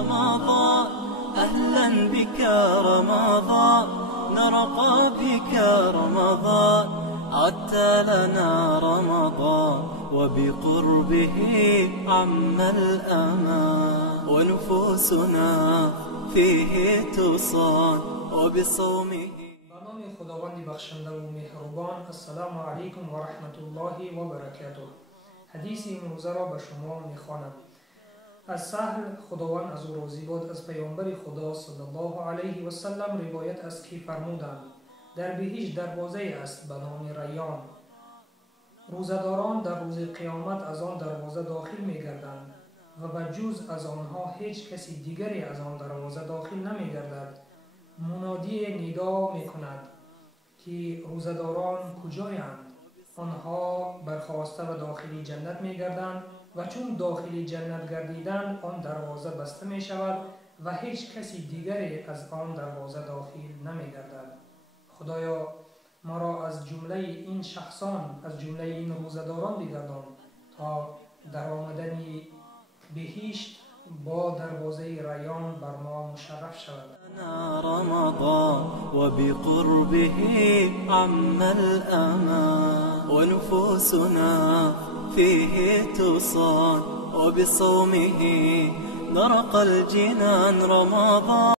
رمضان أهلا بك رمضان نرقى بك رمضان عدت لنا رمضان وبقربه عم الأمان ونفوسنا فيه تصان وبصومه. به نام خداوند بخشنده و مهربان. السلام علیکم و رحمت الله و برکاته. حدیث امروزه را به شما میخوانم. از سهل خداوند از او راضی باد از پیامبر خدا صلی الله علیه و سلم روایت است که فرمودند در بهشت دروازه است به نام ریان. روزه‌داران در روز قیامت از آن دروازه داخل می‌گردند و به جز از آنها هیچ کسی دیگری از آن دروازه داخل نمی‌گردد. منادی ندا می‌کند که روزه‌داران کجایند؟ آنها برخاسته و داخل جنت می‌گردند و چون داخل جنت گردیدند آن دروازه بسته می‌شود و هیچ کسی دیگری از آن دروازه داخل نمی‌گردد. خدایا ما را از جمله این شخصان، از جمله این روزه‌داران بگردان تا در آمدن بهشت با دروازه ریان بر ما مشرف شود. رمضان وبقربه عم الأمان ونفوسنا فيه تصان وبصومه نرقى الجنان. رمضان